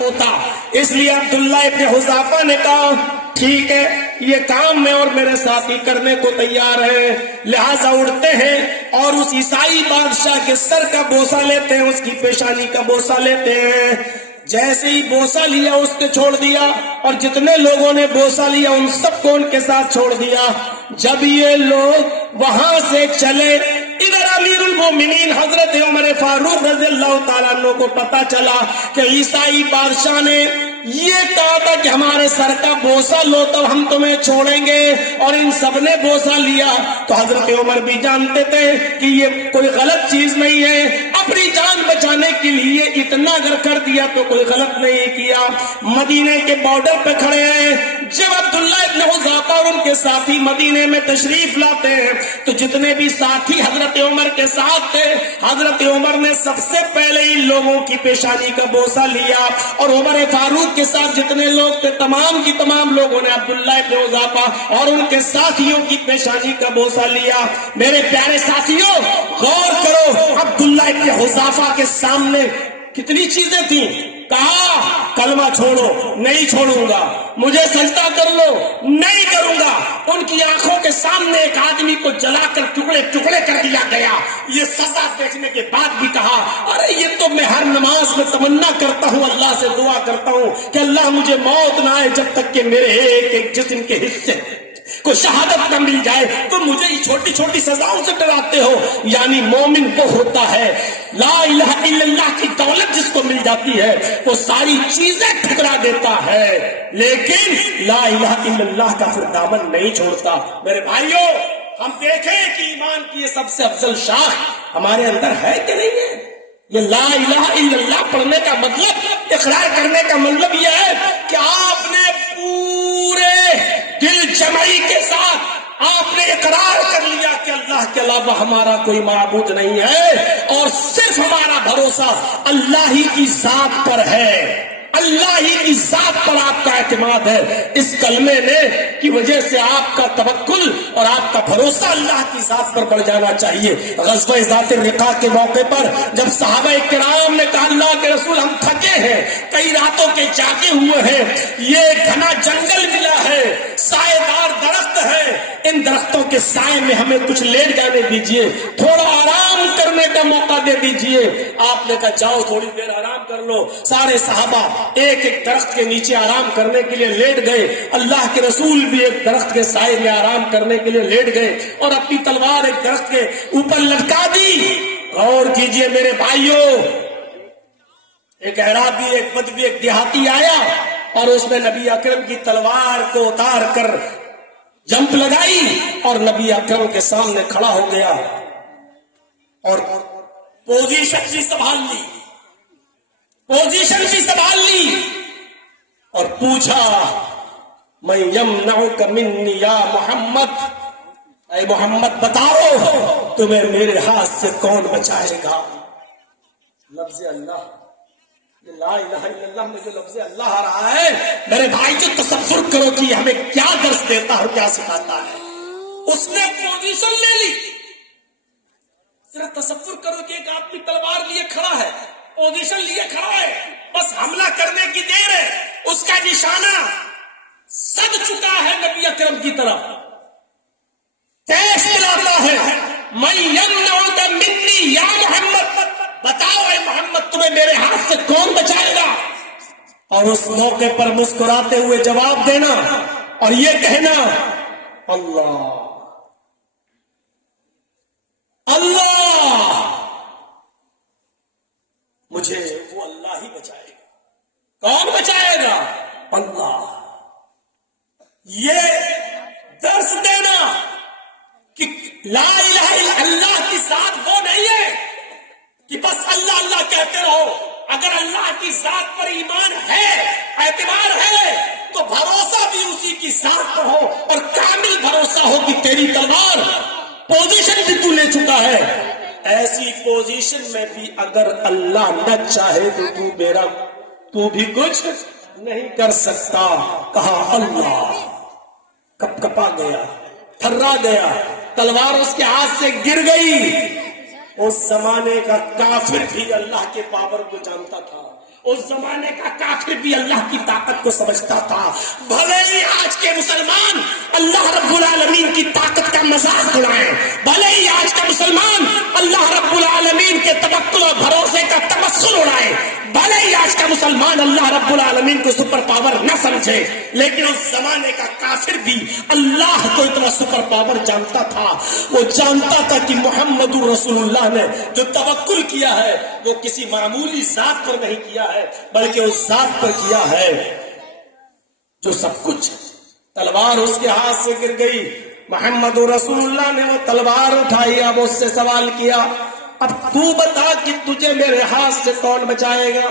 ہوتا. اس لیے عبداللہ ابن حذافہ نے کہا ٹھیک ہے یہ کام میں اور میرے ساتھی کرنے کو تیار ہیں. لہذا اڑتے ہیں اور اس عیسائی بادشاہ کے سر کا بوسہ لیتے ہیں, اس کی پیشانی کا بوسہ لیتے ہیں. جیسے ہی بوسہ لیا اس کو چھوڑ دیا, اور جتنے لوگوں نے بوسہ لیا ان سب کو ان کے ساتھ چھوڑ دیا. جب یہ لوگ وہاں سے چلے, ادھر امیر المومنین حضرت عمر فاروق رضی اللہ تعالیٰ عنہ کو پتا چلا کہ عیسائی بادشاہ نے یہ کہا تھا کہ ہمارے سر کا بوسہ لو تو ہم تمہیں چھوڑیں گے, اور ان سب نے بوسہ لیا. تو حضرت عمر بھی جانتے تھے کہ یہ کوئی غلط چیز نہیں ہے, اپنی جان بچانے کے لیے اتنا اگر کر دیا تو کوئی غلط نہیں کیا. مدینے کے بارڈر پہ کھڑے ہیں. جب عبداللہ ابن حذافہ اور ان کے ساتھی مدینے میں تشریف لاتے ہیں تو جتنے بھی ساتھی حضرت عمر کے ساتھ تھے, حضرت عمر نے سب سے پہلے ان لوگوں کی پیشانی کا بوسہ لیا, اور عمر فاروق کے ساتھ جتنے لوگ تھے تمام کی تمام لوگوں نے عبداللہ ابن حذافہ اور ان کے ساتھیوں کی پیشانی کا بوسہ لیا. میرے پیارے ساتھیوں غور کرو, عبداللہ ابن حذافہ کے سامنے کتنی چیزیں تھیں. کہا کلمہ چھوڑو, نہیں چھوڑوں گا. مجھے سجدہ کر لو, نہیں کروں گا. ان کی آنکھوں کے سامنے ایک آدمی کو جلا کر ٹکڑے ٹکڑے کر دیا گیا. یہ سزا دیکھنے کے بعد بھی کہا ارے یہ تو میں ہر نماز میں تمنا کرتا ہوں, اللہ سے دعا کرتا ہوں کہ اللہ مجھے موت نہ آئے جب تک کہ میرے ایک ایک جسم کے حصے کو شہادت نہ مل جائے. تو مجھے یہ چھوٹی چھوٹی سزاؤں سے ڈراتے ہو. یعنی مومن وہ ہوتا ہے لا الہ الا اللہ کی دولت جس کو مل جاتی ہے وہ ساری چیزیں ٹھکرا دیتا ہے, لیکن لا الہ الا اللہ کا پھر دامن نہیں چھوڑتا. میرے بھائیوں ہم دیکھیں کہ ایمان کی یہ سب سے افضل شاخ ہمارے اندر ہے کہ نہیں ہے. یہ لا الہ الا اللہ پڑھنے کا مطلب, اقرار کرنے کا مطلب یہ ہے کہ آپ نے پورے دل جمعی کے ساتھ آپ نے اقرار کر لیا کہ اللہ کے علاوہ ہمارا کوئی معبود نہیں ہے, اور صرف ہمارا بھروسہ اللہ ہی کی ذات پر ہے, اللہ ہی کی ذات پر آپ کا اعتماد ہے. اس کلمے نے کی وجہ سے آپ کا توکل اور آپ کا بھروسہ اللہ کی ذات پر بڑھ جانا چاہیے. غزوہ ذات الرقاع کے موقع پر جب صحابہ کرام نے کہا اللہ کے رسول ہم تھکے ہیں, کئی راتوں کے جاگے ہوئے ہیں, یہ گھنا جنگل ملا ہے, سائے دار درخت ہے, ان درختوں کے سائے میں ہمیں کچھ لیٹ جانے دیجئے, تھوڑا آرام کرنے کا موقع دے دیجئے. آپ نے کہا جاؤ تھوڑی دیر آرام کر لو. سارے صحابہ ایک ایک درخت کے نیچے آرام کرنے کے لیے لیٹ گئے. اللہ کے رسول بھی ایک درخت کے سائے میں آرام کرنے کے لیے لیٹ گئے اور اپنی تلوار ایک درخت کے اوپر لٹکا دی. غور کیجئے میرے بھائیوں, ایک اعرابی, ایک بدوی, ایک دیہاتی آیا اور اس نے نبی اکرم کی تلوار کو اتار کر جمپ لگائی اور نبی اکرم کے سامنے کھڑا ہو گیا اور پوزیشن بھی سنبھال لی, اور پوچھا میں یمنعک منی یا محمد, اے محمد بتاؤ تمہیں میرے ہاتھ سے کون بچائے گا. لفظ اللہ, لا الہ الا اللہ میں جو لفظ اللہ آ رہا ہے میرے بھائی جو تصور کرو کہ ہمیں کیا درس دیتا اور کیا سکھاتا ہے. اس نے پوزیشن لے لی. صرف تصور کرو کہ ایک آدمی تلوار لیے کھڑا ہے, پوزیشن لیے کھڑا ہے, بس حملہ کرنے کی دیر ہے, اس کا نشانہ سد چکا ہے نبی اکرم کی طرف, تیز چلاتا ہے میں یمنعک منی یا محمد, بتاؤ اے محمد تمہیں میرے ہاتھ سے کون بچائے گا. اور اس موقع پر مسکراتے ہوئے جواب دینا اور یہ کہنا اللہ اللہ, مجھے وہ اللہ ہی بچائے گا. کون بچائے گا؟ اللہ. یہ درس دینا کہ لا الہ الا اللہ کی ذات وہ نہیں ہے کہ بس اللہ اللہ کہتے رہو. اگر اللہ کی ذات پر ایمان ہے, اعتبار ہے, تو بھروسہ بھی اسی کی ذات پر ہو اور کامل بھروسہ ہو کہ تیری تلوار پوزیشن بھی تو لے چکا ہے. ایسی پوزیشن میں بھی اگر اللہ نہ چاہے تو تو بھی کچھ نہیں کر سکتا. کہا اللہ, کپ کپا گیا, تھرا گیا, تلوار اس کے ہاتھ سے گر گئی. اس زمانے کا کافر بھی اللہ کے پاور کو جانتا تھا. اس زمانے کا کافر بھی اللہ کی طاقت کو سمجھتا تھا. بھلے ہی آج کے مسلمان اللہ رب العالمین کی طاقت کا مذاق اڑائیں, بھلے ہی آج کا مسلمان اللہ رب العالمین کے توکل اور بھروسے کا تمسخر اڑائے, بھلے ہی آج کا مسلمان اللہ رب العالمین کو سپر پاور نہ سمجھے, لیکن اس زمانے کا کافر بھی اللہ کو اتنا سپر پاور جانتا تھا. وہ جانتا تھا کہ محمد رسول اللہ نے جو توکل کیا ہے وہ کسی معمولی ذات پر نہیں کیا ہے, بلکہ اس ذات پر کیا ہے جو سب کچھ. تلوار اس کے ہاتھ سے گر گئی, محمد رسول اللہ نے وہ تلوار اٹھائی. اب اس سے سوال کیا, اب تو بتا کہ تجھے میرے ہاتھ سے کون بچائے گا,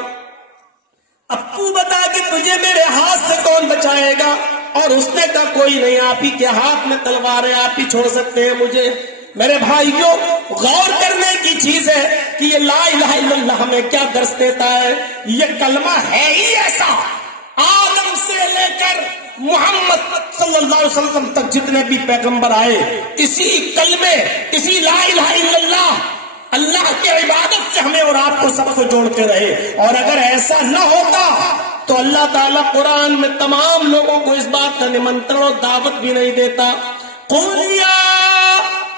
اب تو بتا کہ تجھے میرے ہاتھ سے کون بچائے گا. اور اس نے کہا کوئی نہیں, آپ ہی کے ہاتھ میں تلوار ہے, آپ ہی چھوڑ سکتے ہیں مجھے. میرے بھائیوں, غور کرنے کی چیز ہے کہ یہ لا الہ الا اللہ ہمیں کیا درس دیتا ہے. یہ کلمہ ہے ہی ایسا, آدم سے لے کر محمد صلی اللہ علیہ وسلم تک جتنے بھی پیغمبر آئے, اسی کلمے, اسی لا الہ الا اللہ, اللہ کی عبادت سے ہمیں اور آپ کو سب کو جوڑتے رہے. اور اگر ایسا نہ ہوتا تو اللہ تعالیٰ قرآن میں تمام لوگوں کو اس بات کا نمنترن اور دعوت بھی نہیں دیتا. قُلْ يَا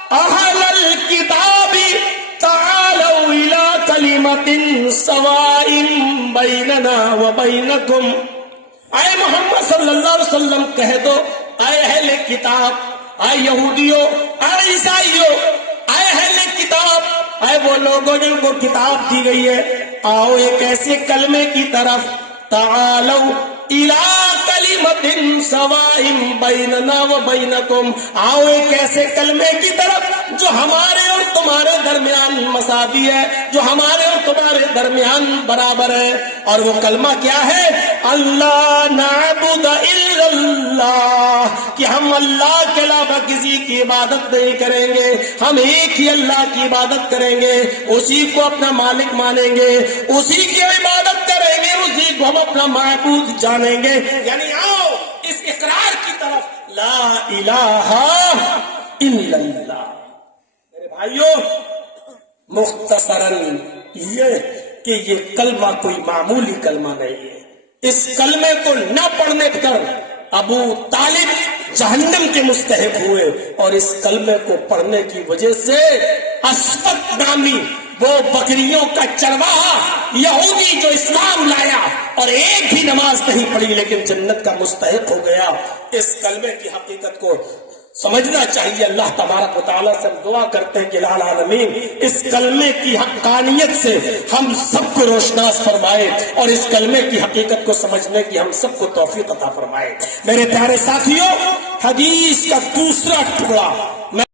أَهْلَ الْكِتَابِ تَعَالَوْا إِلَىٰ كَلِمَةٍ سَوَاءٍ بَيْنَنَا وَبَيْنَكُمْ. اے محمد صلی اللہ علیہ وسلم کہہ دو, اے اہل کتاب, اے یہودیوں, اے عیسائیوں, اے اہل کتاب, اے وہ لوگوں جن کو کتاب دی گئی ہے, آؤ ایک ایسے کلمے کی طرف, تعالوا الی کلمۃ سواء بیننا و بینکم, آؤ ایک ایسے کلمے کی طرف جو ہمارے اور تمہارے درمیان مساوی ہے, جو ہمارے اور تمہارے درمیان برابر ہے. اور وہ کلمہ کیا ہے؟ اللہ نعبد الا اللہ, کہ ہم اللہ کے علاوہ کسی کی عبادت نہیں کریں گے, ہم ایک ہی اللہ کی عبادت کریں گے, اسی کو اپنا مالک مانیں گے, اسی کی عبادت کریں گے, اسی کو ہم اپنا معبود جانیں گے. یعنی آؤ اس اقرار کی طرف, لا الہ الا اللہ. میرے بھائیوں, مختصراً یہ کہ یہ کلمہ کوئی معمولی کلمہ نہیں ہے. اس کلمے کو نہ پڑھنے پر ابو طالب جہنم کے مستحق ہوئے, اور اس کلمے کو پڑھنے کی وجہ سے اسود نامی وہ بکریوں کا چرواہا یہودی جو اسلام لایا اور ایک بھی نماز نہیں پڑھی لیکن جنت کا مستحق ہو گیا. اس کلمے کی حقیقت کو سمجھنا چاہیے. اللہ تبارک و تعالیٰ سے دعا کرتے ہیں کہ الہ العالمین اس کلمے کی حقانیت سے ہم سب کو روشناس فرمائے, اور اس کلمے کی حقیقت کو سمجھنے کی ہم سب کو توفیق عطا فرمائے. میرے پیارے ساتھیوں, حدیث کا دوسرا ٹکڑا